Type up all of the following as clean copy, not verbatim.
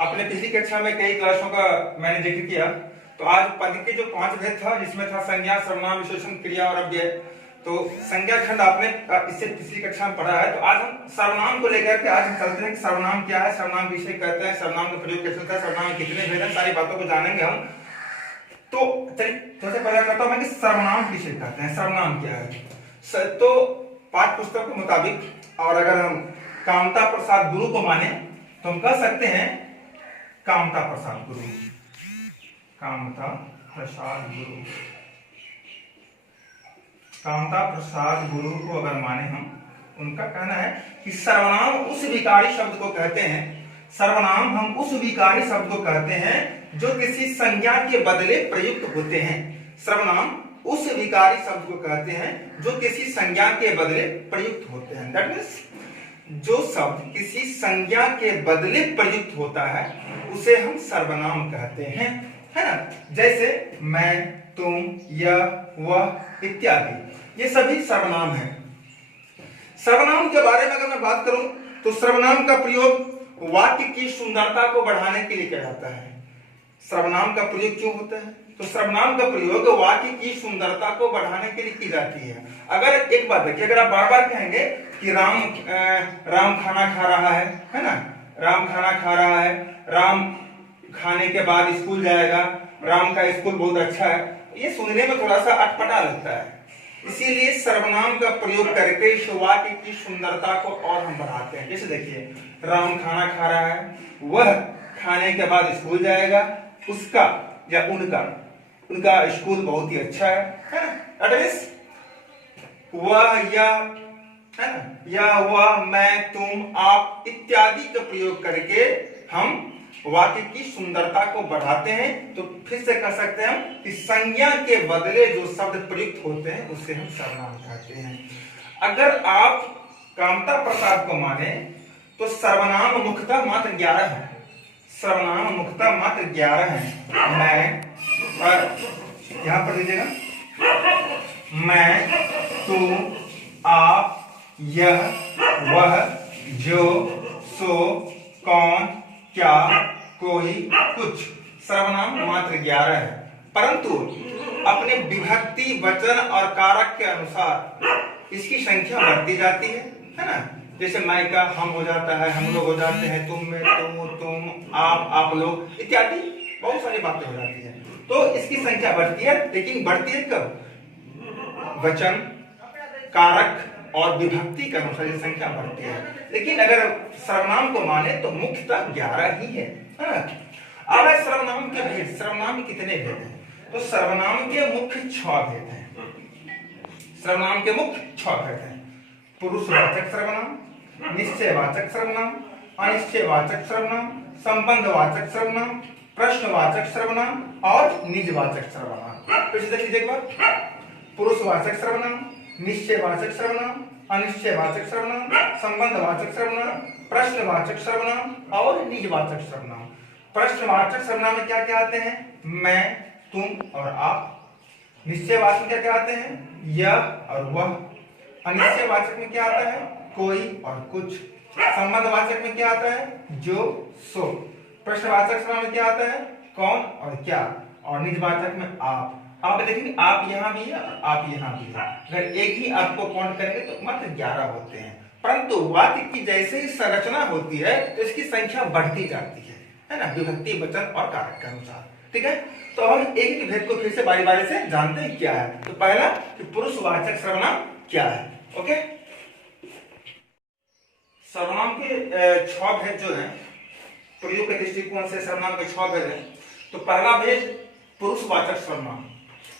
अपने पिछली कक्षा में कई क्लासों का मैंने जिक्र किया। तो आज पद के जो 5 भेद था, जिसमें था संज्ञा, सर्वनाम, विशेषण, क्रिया और अव्यय। तो संज्ञा खंड आपने इससे पिछली कक्षा में पढ़ा है। तो आज हम सर्वनाम को लेकर के आज हम चलते हैं कि सर्वनाम क्या है, सर्वनाम किसे कहते हैं, सर्वनाम का प्रयोग कैसे होता है, सर्वनाम में कितने भेद हैं, सारी बातों को जानेंगे हम। तो चलिए सबसे पहले करता हूं मैं कि सर्वनाम किसे कहते हैं, सर्वनाम क्या है। तो पाठ्य पुस्तक के मुताबिक और अगर हम कामता प्रसाद गुरु को माने तो हम कह सकते हैं कामता प्रसाद गुरु, कामता प्रसाद गुरु, कामता प्रसाद गुरु को अगर माने हम, उनका कहना है कि सर्वनाम उस विकारी शब्द को कहते हैं, सर्वनाम हम उस विकारी शब्द को कहते हैं जो किसी संज्ञा के बदले प्रयुक्त होते हैं। सर्वनाम उस विकारी शब्द को कहते हैं जो किसी संज्ञा के बदले प्रयुक्त होते हैं। दैट मींस जो शब्द किसी संज्ञा के बदले प्रयुक्त होता है उसे हम सर्वनाम कहते हैं, है ना। जैसे मैं, तुम, यह, वह इत्यादि, ये सभी सर्वनाम हैं। सर्वनाम के बारे में अगर मैं बात करूं तो सर्वनाम का प्रयोग वाक्य की सुंदरता को बढ़ाने के लिए किया जाता है। सर्वनाम का प्रयोग क्यों होता है? तो सर्वनाम का प्रयोग वाक्य की सुंदरता को बढ़ाने के लिए की जाती है। अगर एक बात देखिए, अगर आप बार बार कहेंगे कि राम खाना खा रहा है ना, राम खाना खा रहा है, राम खाने के बाद स्कूल जाएगा, राम का स्कूल बहुत अच्छा है, ये सुनने में थोड़ा सा अटपटा लगता है। इसीलिए सर्वनाम का प्रयोग करके इस वाक्य की सुंदरता को और हम बढ़ाते हैं। जैसे देखिए, राम खाना खा रहा है, वह खाने के बाद स्कूल जाएगा, उसका या उनका स्कूल बहुत ही अच्छा है ना। वह, या, है ना, या, वह, मैं, तुम, आप इत्यादि का प्रयोग करके हम वाक्य की सुंदरता को बढ़ाते हैं। तो फिर से कह सकते हैं हम कि संज्ञा के बदले जो शब्द प्रयुक्त होते हैं उसे हम सर्वनाम कहते हैं। अगर आप कामता प्रसाद को माने तो सर्वनाम मुख्यतः मात्र 11 है। सर्वनाम मुख्यतः मात्र 11 है। मैं, यहां पर दीजिएगा, मैं, तुम, आप, यह, वह, जो, सो, कौन, क्या, कोई, कुछ, सर्वनाम मात्र 11 है। परंतु अपने विभक्ति, वचन और कारक के अनुसार इसकी संख्या बढ़ती जाती है ना। जैसे मैं का हम हो जाता है, हम लोग हो जाते हैं, तुम में, तुम, आप लोग इत्यादि बहुत सारी बातें हो जाती हैं। तो इसकी संख्या बढ़ती है, लेकिन बढ़ती है कब? वचन, कारक और विभक्ति के अनुसार ये संख्या बढ़ती है। लेकिन अगर सर्वनाम को माने तो मुख्यतः 11 ही है। अब है सर्वनाम के भेद। सर्वनाम में कितने भेद हैं? तो सर्वनाम के मुख्य 6 भेद हैं। सर्वनाम के मुख्य 6 भेद हैं। पुरुषवाचक सर्वनाम, निश्चयवाचक सर्वनाम, अनिश्चयवाचक सर्वनाम, संबंधवाचक सर्वनाम, प्रश्नवाचक सर्वनाम और निजवाचक सर्वनाम। फिर से देख लीजिए एक बार। पुरुषवाचक सर्वनाम, निश्चयवाचक सर्वनाम, अनिश्चयवाचक सर्वनाम, संबंधवाचक सर्वनाम, प्रश्नवाचक सर्वनाम और निजवाचक सर्वनाम। प्रश्नवाचक सर्वनाम में क्या क्या आते हैं? मैं, तुम और आप। निश्चयवाचक में क्या क्या आते हैं? यह और वह। अनिश्चयवाचक में क्या आता है? कोई और कुछ। संबंधवाचक में क्या आता है? जो, सो। प्रश्नवाचक सर्वनाम में क्या आता है? कौन और क्या। और निजवाचक में आप। आप देखेंगे आप यहाँ भी है और आप यहाँ भी है। अगर एक ही आपको काउंट करेंगे तो मात्र 11 होते हैं। परंतु वाक्य की जैसे ही संरचना होती है तो इसकी संख्या बढ़ती जाती है ना, विभक्ति, वचन और कारक के अनुसार। ठीक है, तो हम एक एक भेद को फिर से बारी बारी से जानते हैं क्या है। तो पहला कि पुरुषवाचक सर्वनाम क्या है। ओके, सर्वनाम के 6 भेद जो है, प्रयोग के दृष्टिकोण से सर्वनाम के 6 भेद हैं। तो पहला भेद पुरुषवाचक सर्वनाम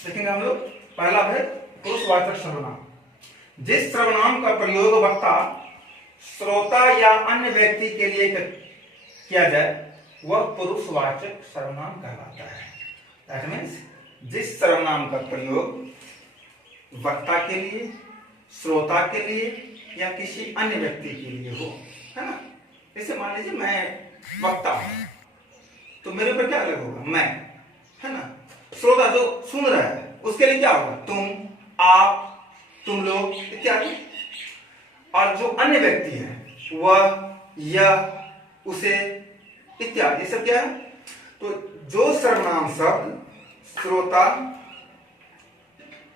देखेंगे हम लोग। पहला भेद पुरुषवाचक सर्वनाम। जिस सर्वनाम का प्रयोग वक्ता, श्रोता या अन्य व्यक्ति के लिए किया जाए वह पुरुषवाचक सर्वनाम कहलाता है। दैट मीन्स जिस सर्वनाम का प्रयोग वक्ता के लिए, श्रोता के लिए या किसी अन्य व्यक्ति के लिए हो, है ना। जैसे मान लीजिए मैं वक्ता हूं तो मेरे ऊपर क्या अलग होगा? मैं, है ना। श्रोता जो सुन रहा है उसके लिए क्या होगा? तुम, आप, तुम लोग इत्यादि। और जो अन्य व्यक्ति है वह, यह, उसे, इत्यादि, ये सब क्या है? तो जो सर्वनाम शब्द श्रोता,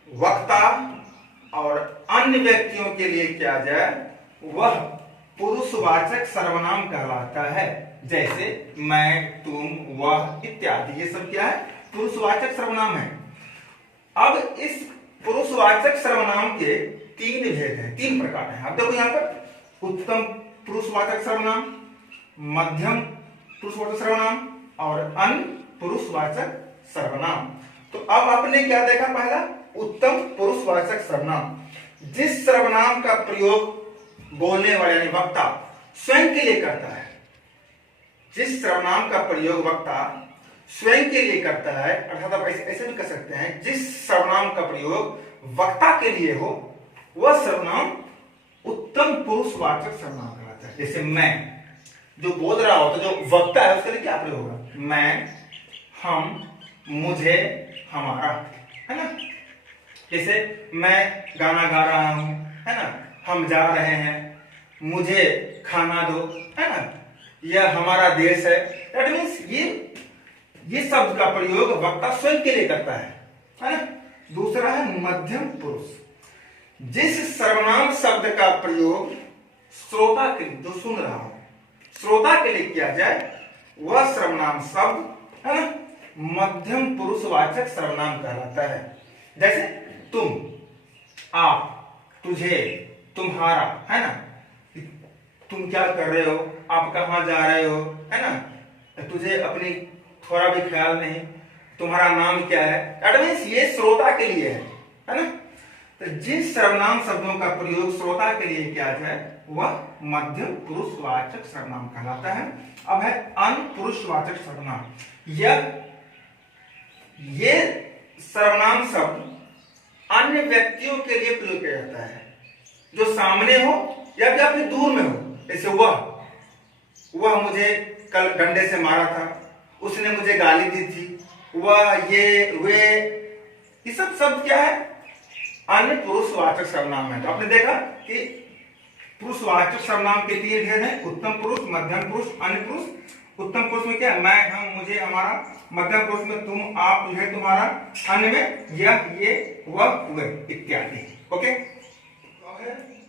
वक्ता और अन्य व्यक्तियों के लिए किया जाए वह पुरुषवाचक सर्वनाम कहलाता है। जैसे मैं, तुम, वह इत्यादि, ये सब क्या है? पुरुषवाचक सर्वनाम है। अब इस पुरुषवाचक सर्वनाम के तीन भेद हैं, तीन प्रकार हैं। अब देखो यहाँ पर उत्तम पुरुषवाचक सर्वनाम, मध्यम पुरुषवाचक सर्वनाम और अन्य पुरुषवाचक सर्वनाम। तो अब आपने क्या देखा? पहला उत्तम पुरुषवाचक सर्वनाम, जिस सर्वनाम का प्रयोग बोलने वाले यानी वक्ता स्वयं के लिए करता है। जिस सर्वनाम का प्रयोग वक्ता स्वयं के लिए करता है, अर्थात आप ऐसे भी कर सकते हैं, जिस सर्वनाम का प्रयोग वक्ता के लिए हो वह सर्वनाम उत्तम पुरुषवाचक सर्वनाम कहलाता है। जैसे मैं, जो बोल रहा हो तो जो वक्ता है उसके लिए क्या प्रयोग होगा? मैं, हम, मुझे, हमारा, है ना? जैसे मैं गाना गा रहा हूं, है ना, हम जा रहे हैं, मुझे खाना दो, है ना, यह हमारा देश है। दैट मीन्स ये शब्द का प्रयोग वक्ता स्वयं के लिए करता है ना? दूसरा है मध्यम पुरुष, जिस सर्वनाम शब्द का प्रयोग श्रोता के लिए, जो सुन रहा हो, श्रोता के लिए किया जाए वह सर्वनाम शब्द, है ना, मध्यम पुरुषवाचक सर्वनाम कहलाता है। जैसे तुम, आप, तुझे, तुम्हारा, है ना, तुम क्या कर रहे हो, आप कहां जा रहे हो, है ना, तुझे अपनी थोड़ा भी ख्याल नहीं, तुम्हारा नाम क्या है। दैट मीन्स ये श्रोता के लिए है ना? तो जिस सर्वनाम शब्दों का प्रयोग श्रोता के लिए किया जाए वह मध्यम पुरुषवाचक सर्वनाम कहलाता है। अब है अन्य पुरुषवाचक सर्वनाम। ये सर्वनाम शब्द अन्य व्यक्तियों के लिए प्रयोग किया जाता है, जो सामने हो या फिर दूर में हो। जैसे वह मुझे कल डंडे से मारा था, उसने मुझे गाली दी थी, वह, ये, वे, ये सब शब्द क्या है? अन्य पुरुषवाचक सर्वनाम है। तो आपने देखा कि पुरुषवाचक सर्वनाम के तीन भेद हैं, उत्तम पुरुष, मध्यम पुरुष, अन्य पुरुष। उत्तम पुरुष में क्या है? मैं, हम, मुझे, हमारा। मध्यम पुरुष में तुम, आप, तुझे, तुम्हारा। अन्य में यह, ये, वह, वे इत्यादि। ओके।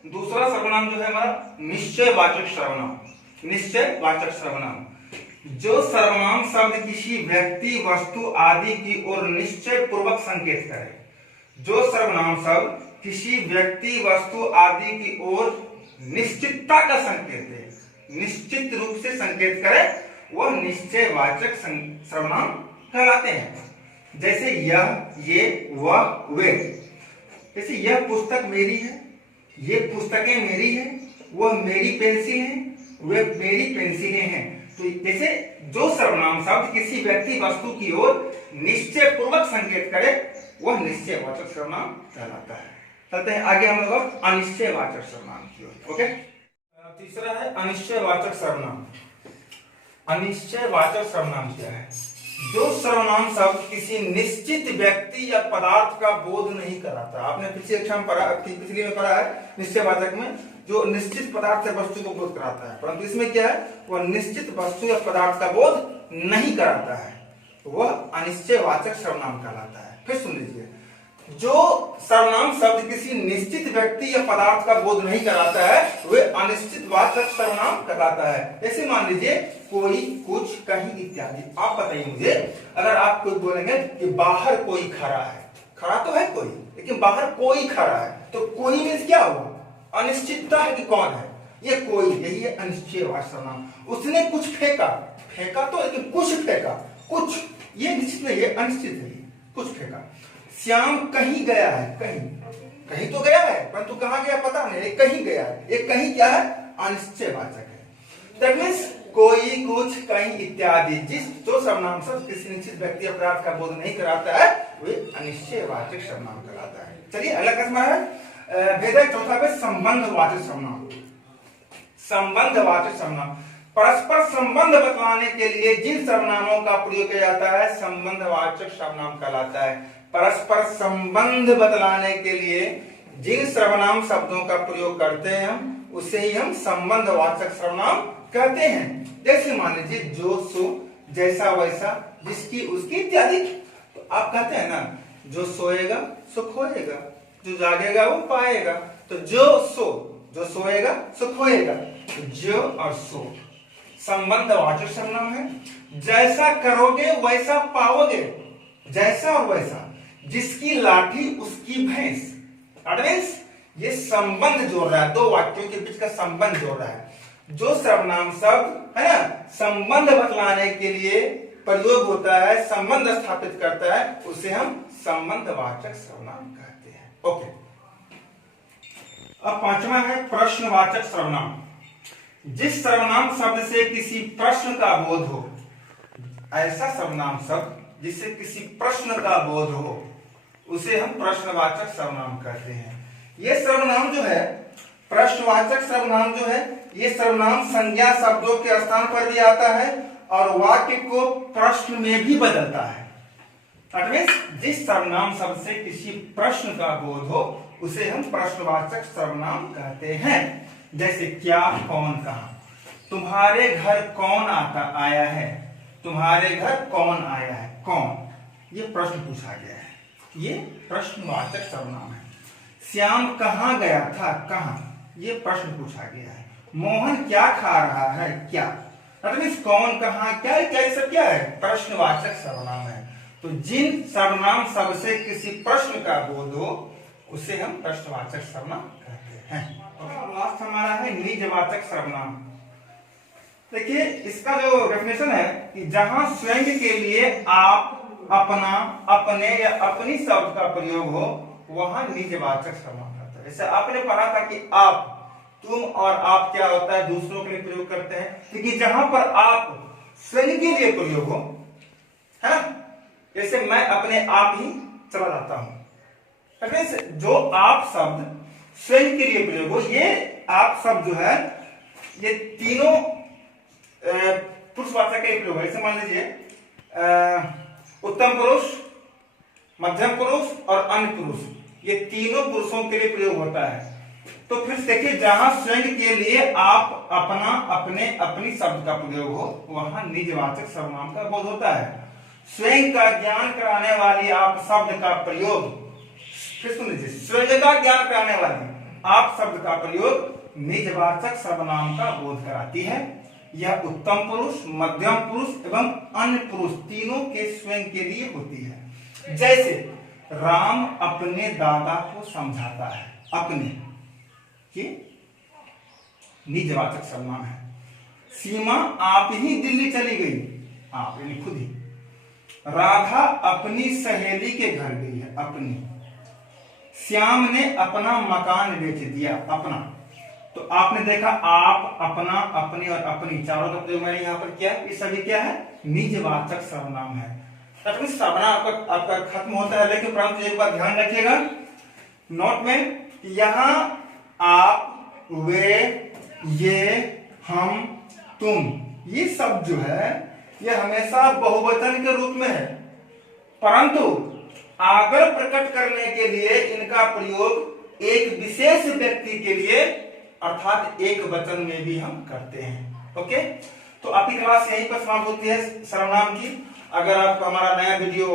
दूसरा सर्वनाम जो है हमारा निश्चयवाचक सर्वनाम। निश्चयवाचक सर्वनाम, जो सर्वनाम शब्द किसी व्यक्ति, वस्तु आदि की ओर निश्चय पूर्वक संकेत करे। जो सर्वनाम शब्द किसी व्यक्ति, वस्तु आदि की ओर निश्चितता का संकेत दे, निश्चित रूप से संकेत करे, वह निश्चयवाचक सर्वनाम कहलाते हैं। जैसे यह, ये, वह, वे। जैसे यह पुस्तक मेरी है, ये पुस्तकें मेरी हैं, वह मेरी पेंसिल है, वे मेरी पेंसिलें हैं। तो जैसे जो सर्वनाम शब्द किसी व्यक्ति, वस्तु की ओर निश्चय पूर्वक संकेत करे वह निश्चयवाचक सर्वनाम कहलाता है। चलते हैं आगे हम लोग अनिश्चयवाचक सर्वनाम की ओर। ओके। तीसरा है अनिश्चयवाचक सर्वनाम। अनिश्चयवाचक सर्वनाम क्या है? जो सर्वनाम शब्द किसी निश्चित व्यक्ति या पदार्थ का बोध नहीं कराता। आपने पिछली कक्षा में पढ़ा, पिछली में पढ़ा है निश्चयवाचक में, जो निश्चित पदार्थ या वस्तु को बोध कराता है, परंतु इसमें क्या है? वह निश्चित वस्तु या पदार्थ का बोध नहीं कराता है, वह अनिश्चयवाचक सर्वनाम कहलाता है। फिर सुन लीजिए, जो सर्वनाम शब्द किसी निश्चित व्यक्ति या पदार्थ का बोध नहीं कराता है वह अनिश्चितवाचक सर्वनाम कहलाता है। जैसे मान लीजिए कोई, कुछ, कहीं इत्यादि। आप बताइए मुझे, अगर आप कोई बोलेंगे कि बाहर कोई खड़ा है, खड़ा तो है कोई, लेकिन बाहर कोई खड़ा है, तो कोई मीन्स क्या हुआ? अनिश्चितता है कि कौन है ये कोई, यही है अनिश्चयवाचक सर्वनाम। उसने कुछ फेंका, फेंका तो, लेकिन कुछ फेंका, कुछ ये निश्चित नहीं है, अनिश्चित है, कुछ फेंका। श्याम कहीं गया है, कहीं, कहीं तो गया है, परंतु कहां गया पता नहीं, कहीं गया है। ये कहीं क्या है? अनिश्चयवाचक है। दैट मींस कोई, कुछ, कहीं इत्यादि जो सर्वनाम शब्द किसी निश्चित व्यक्ति अपराध का बोध नहीं कराता है वे अनिश्चयवाचक सर्वनाम कहलाता है। चलिए अगला कस्म है भेद चौथा पे संबंधवाचक सर्वनाम। संबंधवाचक सर्वनाम परस्पर संबंध बतलाने के लिए जिन सर्वनामों का प्रयोग किया जाता है संबंधवाचक सर्वनाम कहलाता है। परस्पर संबंध बतलाने के लिए जिन सर्वनाम शब्दों का प्रयोग करते हैं हम उसे ही हम संबंधवाचक सर्वनाम कहते हैं। जैसे मान लीजिए जो सो, जैसा वैसा, जिसकी उसकी इत्यादि। तो आप कहते हैं ना, जो सोएगा सो खोएगा, जो जागेगा वो पाएगा। तो जो सोएगा सो खोएगा। तो जो और सो संबंधवाचक सर्वनाम है। जैसा करोगे वैसा पाओगे, जैसा और वैसा, जिसकी लाठी उसकी भैंस। ये संबंध जोड़ रहा है, दो वाक्यों के बीच का संबंध जोड़ रहा है। जो सर्वनाम शब्द है ना संबंध बतलाने के लिए प्रयोग होता है, संबंध स्थापित करता है, उसे हम संबंधवाचक सर्वनाम कहते हैं। ओके, अब पांचवा है प्रश्नवाचक सर्वनाम। जिस सर्वनाम शब्द से किसी प्रश्न का बोध हो, ऐसा सर्वनाम शब्द जिससे किसी प्रश्न का बोध हो, उसे हम प्रश्नवाचक सर्वनाम कहते हैं। ये सर्वनाम जो है, प्रश्नवाचक सर्वनाम जो है, ये सर्वनाम संज्ञा शब्दों के स्थान पर भी आता है और वाक्य को प्रश्न में भी बदलता है। जिस सर्वनाम शब्द से किसी प्रश्न का बोध हो, उसे हम प्रश्नवाचक सर्वनाम कहते हैं। जैसे क्या, कौन, कहां। तुम्हारे घर कौन आया है, तुम्हारे घर कौन आया है, कौन, ये प्रश्न पूछा गया है, ये प्रश्नवाचक सर्वनाम है। श्याम कहां गया था, कहां, ये प्रश्न पूछा गया है। मोहन क्या खा रहा है, क्या। कौन, कहां, क्या, सब क्या है, प्रश्नवाचक सर्वनाम है। तो जिन सर्वनाम शब्द से किसी प्रश्न का बोध हो, उसे हम प्रश्नवाचक सर्वनाम कहते हैं। लास्ट हमारा है निजवाचक सर्वनाम। देखिए इसका जो डेफिनेशन है कि जहां स्वयं के लिए आप, अपना, अपने या अपनी शब्द का प्रयोग हो, वहां निजवाचक सर्वनाम कहता है। जैसे आपने पढ़ा था कि आप, तुम और आप क्या होता है, दूसरों के लिए प्रयोग करते हैं। क्योंकि जहां पर आप स्वयं के लिए प्रयोग हो, है, जैसे मैं अपने आप ही चला जाता हूं, जो आप शब्द स्वयं के लिए प्रयोग हो, ये आप शब्द जो है, ये तीनों पुरुषवाचक के प्रयोग है। जैसे मान लीजिए उत्तम पुरुष, मध्यम पुरुष और अन्य पुरुष, ये तीनों पुरुषों के लिए प्रयोग होता है। तो फिर देखिए जहां स्वयं के लिए आप, अपना, अपने, अपनी शब्द का प्रयोग हो, वहां निजवाचक सर्वनाम का बोध होता है। स्वयं का ज्ञान कराने वाली आप शब्द का प्रयोग, फिर सुन लीजिए, स्वयं का ज्ञान कराने वाली आप शब्द का प्रयोग निजवाचक सर्वनाम का बोध कराती है। यह उत्तम पुरुष, मध्यम पुरुष एवं अन्य पुरुष तीनों के स्वयं के लिए होती है। जैसे राम अपने दादा को समझाता है, अपने, ये निजवाचक सर्वनाम है। सीमा आप ही दिल्ली चली गई, आप यानी खुद ही। राधा अपनी सहेली के घर गई है, अपनी। श्याम ने अपना मकान बेच दिया, अपना। तो आपने देखा आप, अपना, अपनी और अपनी चारों का प्रयोग मैंने यहाँ पर किया। ये सभी क्या है, निजवाचक सर्वनाम है। सर्वनाम आपका खत्म होता है, लेकिन परंतु एक बात ध्यान रखिएगा नोट में, यहाँ आप, वे, ये, हम, तुम, ये सब जो है ये हमेशा बहुवचन के रूप में है, परंतु आग्रह प्रकट करने के लिए इनका प्रयोग एक विशेष व्यक्ति के लिए अर्थात एक वचन में भी हम करते हैं। ओके, तो आपकी क्लास यहीं पर समाप्त होती है सर्वनाम की। अगर आप हमारा नया वीडियो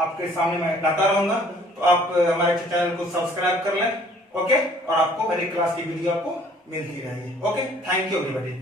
आपके सामने मैं लाता रहूंगा, तो आप हमारे चैनल को सब्सक्राइब कर लें। ओके, और आपको मेरी क्लास की वीडियो आपको मिलती रहेगी। Okay, thank you everybody.